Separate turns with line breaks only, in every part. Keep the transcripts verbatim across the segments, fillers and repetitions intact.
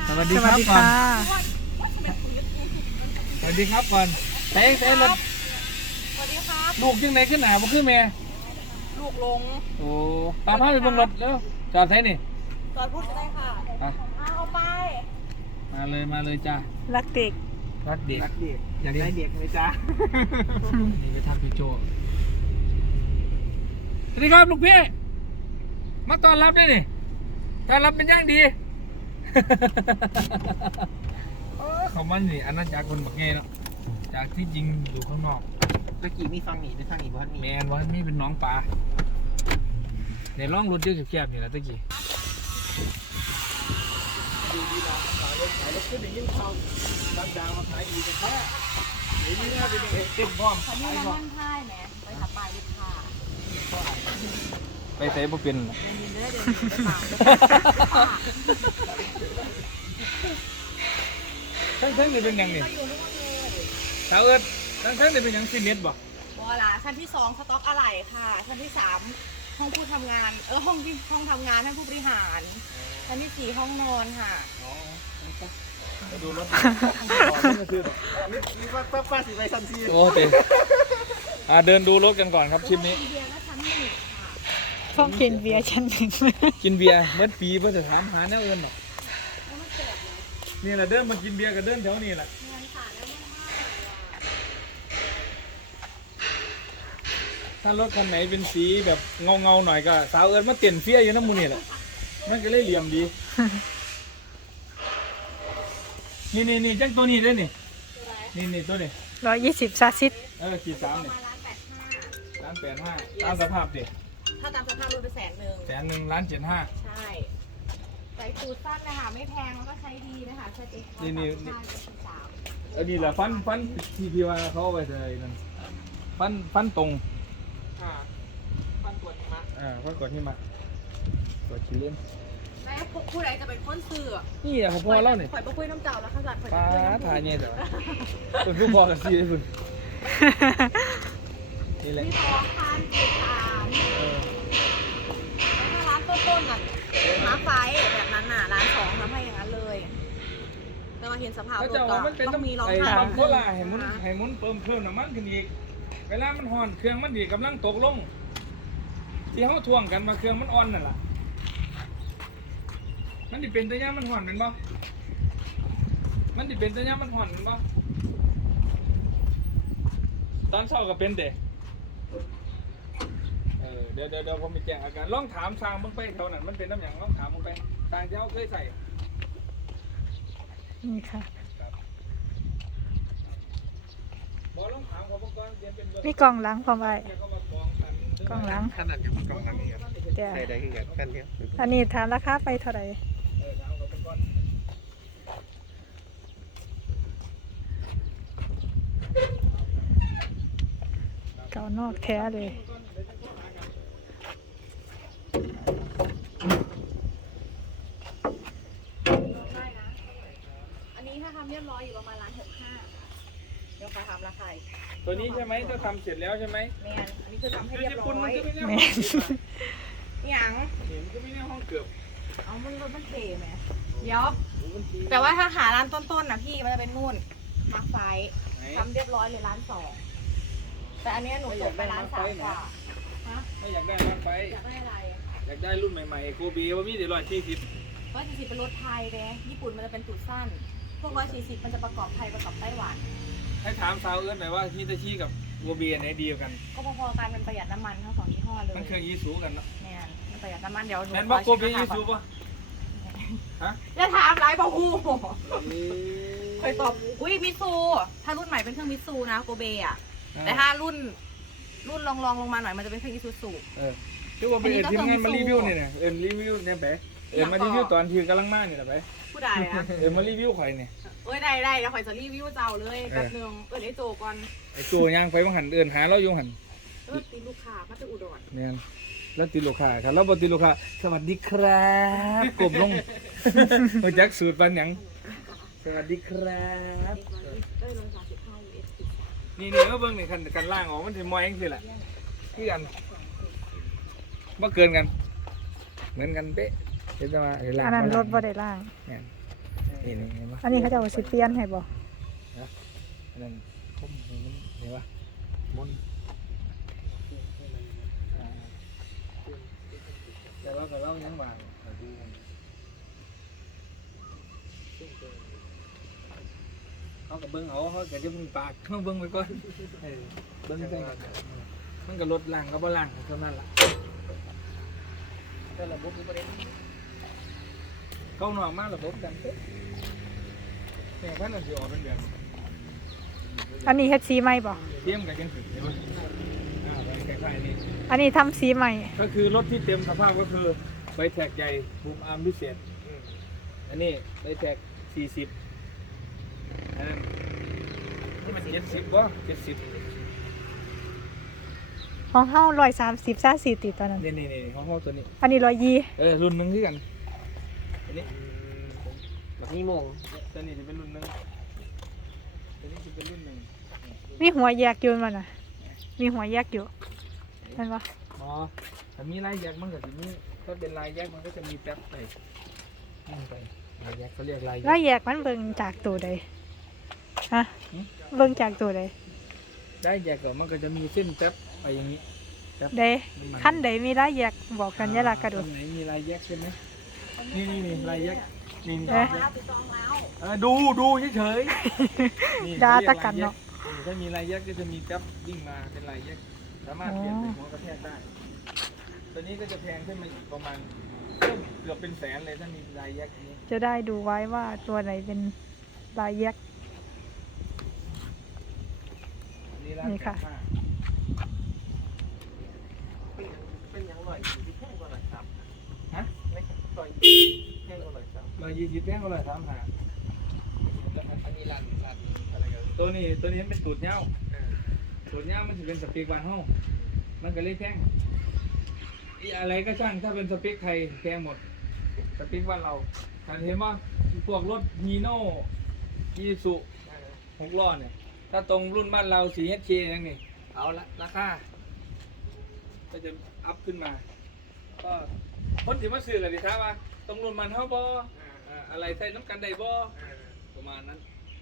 สวัสดีครับก่อนสวัสดีครับก่อนเต้เต้รถ
สวัสดีครับ
ลูกยังไงขึ้นหนาบ่ขึ้นแม่
ลูกลง
โอ้ตามพาไปเบิ่งรถแล้วจอดใส่นี่
จอดพูดก็ได้ค่ะเอาไป
มาเลยมาเลยจ้า
รักเด็ก
รักเด็ก
รักเด็กอยากได้เด็กไหมจ๊ะ
นี่ไปทำพี่โจสวัสดีครับลูกพี่มาต้อนรับด้วยนี่ต้อนรับเป็นอย่างดีเขามันนี่อันนั้นจากคนบักเงี้ยเนาะจากที่จริงอยู่ข้างนอก
ตะกี้มีฟังหนีในฟังหนีบ้านมี
แมนว่านี่เป็นน้องปลาในร่องรถเยอะแคบๆนี่แหละตะกี้ดูดีนะขายรถขายรถขึ้นอย่างยิ่งเขาดังดาวมาขายดีแต่แค่เดี๋ยวนี้น่าจะเป็นเต็มพร้อม
คันนี้มันมันท่ายไหมไปถัดไปลูกค้า
ไปใส่บ่เป็น
เดินยินเด้อเดินยินเด้อ
ทั้งทั้งนี่เป็นยังนี่สาวเอิร์ดทั้งทั้งนี่เป็นยังซีเมนต์บ่
บอล่ะชั้นที่สองสต็อกอะไหล่ค่ะชั้นที่สามห้องผู้ทำงานเออห้องที่ห้องทำงานท่านผู้บริหารชั้นที่สี่ห้องนอนค่ะ
ไปดูรถ
นี่ว่าป้าป้าสิไปซันซี
โอ้เต็มอ่าเดินดูรถกันก่อนครับชิปนี้
ต้องกินเบียร์ชั้นหนึ่ง
กินเบียร์เมื่อปีเพื่อจะถามหาแนวอื่นหรอกนี่แหละเดินมากินเบียร์กับเดินแถวนี้แหละถ้ารถคันไหนเป็นสีแบบเงาเงาหน่อยก็สาวเอิญมาเตียนเฟี้ยอยู่น้ำมูนี่แหละมันก็เลยเหลี่ยมดีนี่นี่นี่จังตัวนี้ด้วยนี่นี่นี่ตัวนี้
ร้อยยี่สิบซาซิส
เออขีดสามนี่ล้านแปดห้าตามสภาพดิ
ถ้าตามสภาพรถไปแสนหนึ่ง
แสนหนึ่งล้านเจ็ดห้า
ใช่ใส่สูตรสั้นนะคะไม่แพงแล้วก็ใช้ดีนะคะใช้ติ๊ก
นี่นี่นี่เออนี่แหละฟันฟันที่พี่ว่าเขาเอาไปเลยนั่นฟันฟันตรง
อ่าฟันกดหิมะ
อ่าฟันกดหิมะกดขี้เล่น
แม่ผู้ใดจะเป็นคนซื้อ
นี่อะผมพอเล่าเนี่ย
ข่อยบ่คุยน้ำเจ้าแล้วข้าวสารข่อย
ป้าถ่ายเนี่ยแต่ว่าเป็นผู้พอกับซีได้คุณนี่แหละ
มีทองคานกีฬานแล้วร้านต้นๆน่ะม้าไฟแบบนั้นน่ะร้านสองทำให้อย่างนั้นเลยแต่มาเห็นสภาพรถก็ต้องมีรองเท้า
โคลาให้มุนให้มุนเติมเพิ่มน้ำมันขึ้นอีกเวลามันห่อนเครื่องมันดีกำลังตกลงที่เขาทวงกันมาเครื่องมันอ่อนนั่นแหละมันดิเป็นตัวย่ามันห่อนเป็นบ่มันดิเป็นตัวย่ามันห่อนเป็นบ่ตอนเช้าก็เป็นเด็กเออเดี๋ยวเดี๋ยวเดี๋ยวผมมีแจ้งอาการลองถามสร้างบ้างไปแถวนั้นมันเป็นน้ำอย่างลองถามบ้างไปสร้างที่เขาเคยใส่
นี่ค่ะมีกล่องล้างพร้อมไว้กล่องล้าง
ขนาดกับกล่องล้างนี่ครับใส่ได้ขึ้นกันขั้นเดียว
อันนี้ถามราคาไปเท่าไหร่เก่านอกแท้เลย
อันนี้ถ้าทำเรียบร้อยอยู่ประมาณล้านหกห้าเดี๋ยวขอถามราคา
ตัวนี้ใช่ไหมถ้าทำเสร็จแล้วใช่ไหม
แมนอันนี้คือทำให้เรียบร้อย
แมน
อย่าง
เห็นก็ไม่ได้ห้องเกือบ
เอามันรถมันเก๋ไหมเดี๋ยวแต่ว่าถ้าหาร้านต้นๆนะพี่มันจะเป็นนู่นมาไฟทำเรียบร้อยเลยร้านสองแต่อันนี้หนูจบไปร้านสามกว่าฮะ
ไม่อยากได้ร้านไฟ
อยากได้อะไร
อยากได้รุ่นใหม่ๆโกบีว่ามีเดี๋ยวร้อยสี่สิบ
ร้อยสี่สิบเป็นรถไทยเลยญี่ปุ่นมันจะเป็นตูดสั้นพวกร้อยสี่สิบมันจะประกอบไทยประกอบไต้หวัน
ให้ถามสาวเอิ้นหน่อยว่าฮิตาชิกับโกบีอันไหนดีกัน
ก็พอๆกันเป็นประหยัดน้ำมันทั้งสองยี่ห้อเลย
มันเครื่องยีสูกันเนาะ
เนี่ยมันประหยัดน้ำมันเดี๋ยวหนู
แม่นว่าโกบียีสูป่ะ
ฮะจะถามไรบ่ฮู้เคยตอบอุ้ยมิซูถ้ารุ่นใหม่เป็นเครื่องมิซูนะโกเบอ่ะแต่ถ้ารุ่นรุ่นลองลองลงมาหน่อยมันจะเป็นเครื่องอีซูซู
เออที่ว่าเป็นทีมงานมารีวิวเนี่ยเอ็นรีวิวเนี่ยไปเอ็นมารีวิวตอนที่กำลังมาเนี่ยไป
ผู้ใดอ่ะ
เอ็นมารีวิวข่อยเนี่ย
เอ้ยได้ได้เดี๋ยวข่อยจะรีวิวเจ้าเลยแป๊บนึงเอิ้นไอ้โจก่อน
ไอ้โจย่างไปบังหันเอิ้นหาเราอยู่หัน
เออตีลูกค้ามาจากอุดร
เนี่ยแล้วตีลูกค้าครับแล้วบอตีลูกค้าสวัสดีครับกบลงมาจากสูตรปันหยังสวัสดีครับนี่นี่ก็เบิ้งนี่กันกันล่างออกมันจะมอยเองสิแหละที่กันเมื่อเกินกันเหมือนกันเป๊ะเห็นไหมเห็นล่าง
อันนั้นรถบ่ได้ล่าง
เนี่ยนี่นี่เห็นปะ
อันนี้เขาจะเอาสิเปลี่ยนให้บ่
อันนั้นคมเห็นมันเห็นปะมนอ่าแต่ว่ากับเรายังวางเอาดูกันเขากับเบิ้งเอาเขาก็จะพึ่งปากเขาเบิ้งไปก่อนเออเบิ้งไปมันก็ลดล่างก็บ่ล่างเท่านั้นล่ะ
ก็ระบบนี้ประเด็น
เข้านอกมาระบบกันเต๊ะแต่พันธุ์สิออกเป็นแบบ
อันนี้เฮ็ดสีใหม่บ่
เทียมกับยังสิเห็นปะอ่าไปคล้ายๆนี่
อันนี้ทำสีใหม่
ก็คือรถที่เต็มสภาพก็คือใบแท็กใหญ่บูมอาร์มพิเศษอันนี้ใบแท็กสี่สิบอันนั้นนี่มันเจ็ดสิบวะเจ็ดสิบ
ของเฮาร้อยสามสิบซาสี่ติดตอนนั้น
นี่นี่นี่ของเขาตัวนี้
อันนี้ร้อยยี่
เออรุ่นหนึงที่กันอันนี้
แบบนี้โมง
ตัวนี้จะเป็นรุ่นหนึงตัวนี้จะเป็นรุ่นหนึ่ง
มีหัวแยกอยู่มันน่ะมีหัวแยกอยู่เห็นปะ
อ๋อถ้ามีลายแยกมันก็จะมีถ้าเป็นลายแยกมันก็จะมีแป๊บไปนี่ไปลายแยกเขาเรียกลายแย
แล้ว
ก
แยกมันเบิ่งจากตัวใดฮะเบิ่งจากตัวใด
ได้แยกก่อนมันก็จะมีเส้นแป๊บไปอย่างนี้แป๊บ
ใดขั้นใดมีรายแยกบอกสัญลักษณ์กระดู
ตรงไหนมีลายแยกใช่ไหมนี่นี่นี่ลายแยกนี่นี่
เอ๊ะ
แล้วไปจองแล้ว
เออดูดูเฉยๆนี่
ด่า
เขรีย
ตะกันเนาะ
ลยแยถ้ามีลายแยกก็จะมีแป๊บวิ่งมาเป็นลายแยกสามารถเปลี่ยนเป็นหัวกระแทกได้ตัวนี้ก็จะแพงขึ้นมาอีกประมาณเริ่มเกือบเป็นแสนเลยถ้ามีลายแยกนี้
จะได้ดูไว้ว่าตัวไหนเป็นรายแยก
อันนี้ร้าน
นี่ค่ะ
แปดห้า
เป็นยังลอยที่แท่งกว่าหน่อยครับ
ฮะ
ไม่ลอยแท่งกว่าหน่อยครับ
ร้อยยี่สิบแพงก็ร้อยสามห้า
อันนี้รันรันอะไรกัน
ตัวนี้ตัวนี้มันเป็นตูดเหย้าตูดเหย้ามันจะเป็นสเปกบานห้องมันก็เลยแพงอีอะไรก็ช่างถ้าเป็นสเปคไทยแพงหมดสเปคบ้านเราการเห็นว่าพวกรถฮีโน่ยีสุหกล้อเนี่ยถ้าตรงรุ่นบ้านเราสีเอชเคนั่นนี่เอาละราคาก็จะอัพขึ้นมาก็คนที่มาซื้อกันดิครับว่าตรงรุ่นมันเท่าบออ่าอะไรใส่น้ำกันได้บอประมาณนั้น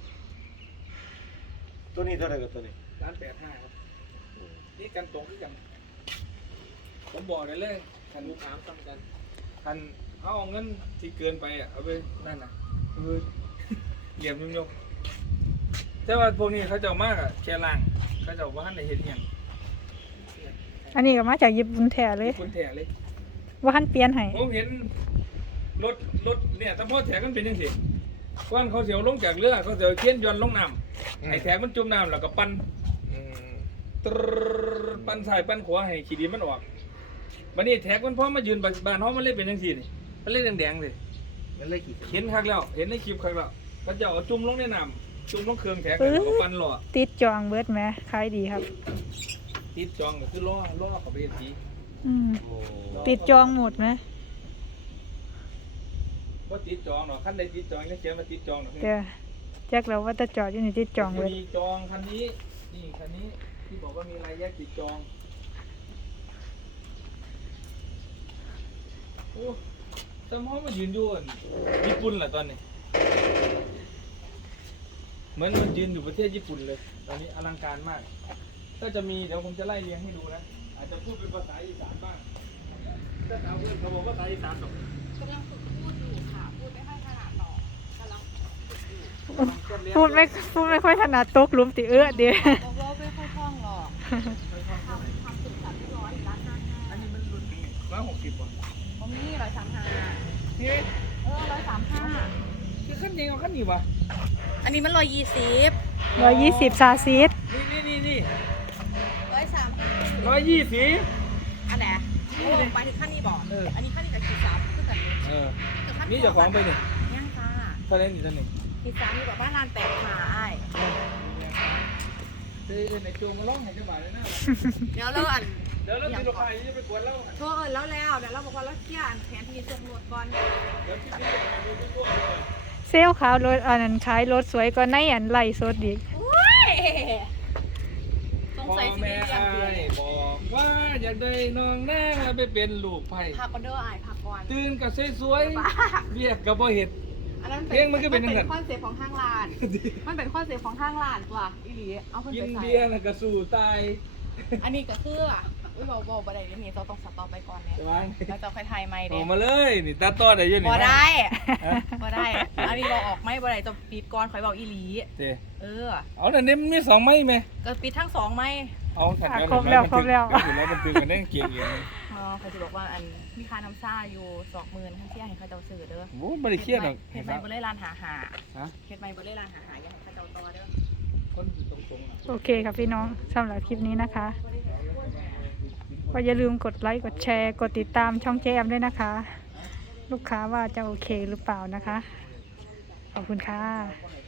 ตัวนี้เท่าไหร่กับตัวนี้
ร้านแปดห้าครับนี่กันตรงที่กันผมบอกได้เลยคัน
ลูกค้าซ้ำกัน
คันเอาเงินที่เกินไปอ่ะเอาไปนั่นน่ะคือเหลี่ยมยุ่งยกแต่ว่าพวกนี้เขาเจ้ามากอ่ะแค่ล่างเขาเจ้าว่าท่านได้เห็นอหย่าง
อันนี้ก็มาจากญี่ปุ่นแท้เลย
คนแถเลย
ว่าขั้นเปลี่ยนให้
ผมเห็นรถรถเนี่ยแต่พอแถกันเป็นยังไงก้อนเขาเสียวลงจากเรือเขาเสียวเคียนย้อนลงน้ำไอ้แถมันจุ่มน้ำแล้วก็ปั้นตรดปั้นซ้ายปั้นขวาให้ขีดีมันออกบัดนี้แถมันพอมายืนบ้านเขามันเล่นเป็นยังไงนี่มันเล่นแดงๆสิ
นั่นเลยกี่
เห็นครั้งแล้วเห็นในคลิปครั้งแล้วก็จะเอาจุ่มลงในน้ำจุ่มลงเครื่องแถกันแล้วก็ปั้นหล่อ
ติดจองเบิดไหมขายดีครับ
ติดจองก็คือล้อล้อกับเวที
อืมติดจองหมดไหม
ว่าติดจองเนาะคันใดติดจองก็เขียนมาติดจองเนาะ
แต่แจ็คเราว่าจะจอดอยู่ในติดจองเลย
มีจองคันนี้นี่คันนี้ที่บอกว่ามีรายแยกติดจองโอ้สมองมันยืนอยู่อั่นญี่ปุ่นแหละตอนนี้เหมือนมันยืนอยู่ประเทศญี่ปุ่นเลยตอนนี้อลังการมากก็จะมีเดี๋ยวผมจะไล่เรียงให้ดูนะอาจจะพูดเป็นภาษาอีสานบ้างถ้าถามเพื่อนเขาบอกว่าภาษาอีสานหรอก
กำลังฝึกพูดอยู่ค่ะ พูดไม่ค่อยถนัดหรอกกำลังฝึกอยู่
พูดไม่พูดไม่ค่อยถนัดตกหลุมติเอื้อเดียว
บอกว่าไม่ค่อยคล่องหรอกทำทำฝึกจับเรียบร้อยอยู่ร้านห้าห้า
อันนี้มันรุ่นร้อยหกสิบว่ะ
ผมนี่ร้อยสามห้า
นี่
เออร้อยสามห้า
คือขั้นเดียวขั้นนี้วะ
อันนี้มันร้อยยี่สิบ
ร้อยยี่สิบซาซีด
นี่นี่นี่นี่
ร้อยสามห้า
ร้อยยี่สิบ
อันไหนโอ้หมายถึงขั้นนี้บอก
เออ
อันนี้ขั้นนี้กับขีดสามคือกันเลย
เออ
แต่ขั้
นี่เจะของไปนี่
ย่างจ้า
เท่าไหร่นี่เท่านี้
ขีดสามมีแบบบ้านลานแปดขาอ้าย
เอ้ยในจูงมาร้องให้จังหวะเลยนะ
เดี๋ยวเราอัน
เดี๋ยวเราตีลูกค้าจะไปกวนเรา
โทรเอิญแล้วแล้วเดี๋ยวเราบอกว่าเราเคลียร์อันแผนที่ส่งรถก่อน
เดี๋ยวที่นี่ดูดูดูเลย
เซลลขาวรถอันนั้นขายรถสวยกว่าในอันไล่สดอีก
โอ้ยสง
พ่อ
สัยสิ
แม่
เรีย
อาง
เดียวย
บอกว่าอยากได้น้องแน่ไปเป็นลูกไผ่
พักก่อนเด้ออ้ายพักก่อน
ตื่นกับสวยๆเรียกกับบ่เห็ด
อันนั้น
เพลงมันก็เป็นจังซั่น
คอนเซ็ปต์ของทางร้าน มันเป็นคอนเซ็ปต์ของทางร้านว่ะอีหลีเอาเพิ่น
กิ
ไป
น
ใส่
เบียร์แล้วก็สู้ตาย
อันนี้ก็คืออ่ะอุ้ยเบาๆบ่ได้เดี๋ยวนี้เราต้องสต็อปไปก่อนเนี่ย
จะวาง
แล้วจะค่อยไทยใหม่
อ
เด้
อกมาเลยนี่ตาต้อได้อยังนี่
บ่ได้
ฮะ
บ่ได้ อันนี้เราออกไม่บ่ได้จะปิดก่อนข่อยบอกอีหลี
เจ้
เออ
เอาแต่นี้มันมีสองไม้ไหม
ก็ปิดทั้งสองไหม
เอาขัน
อ่ะ
กัน
ครบแล้วครบแล้ว
ก็ถือแล้วมันตึงกันได้เกียงเอง
อ๋อเขาจะบอกว่าอันมีค่าน้ำซ่าอยู่สองหมื่นท่านเชี่ยให้เขาเจ้าซื้อเด้อ
โอ้ไม่ได้เครียดหรอก
เฮ็ดไม้บ่ได้ร้านหาหา
ฮะ
เฮ็ดไม้บ่ได้ร้านหาหาอย่าให้เขาเจ้าต่อเด้อ
คนตรงๆอ่ะ
โอเคค่ะพี่น้องสำหรับคลิปนี้นะคะก็อย่าลืมกดไลค์กดแชร์กดติดตามช่องเจแอมด้วยนะคะ ลูกค้าว่าจะโอเคหรือเปล่านะคะ ขอบคุณค่ะ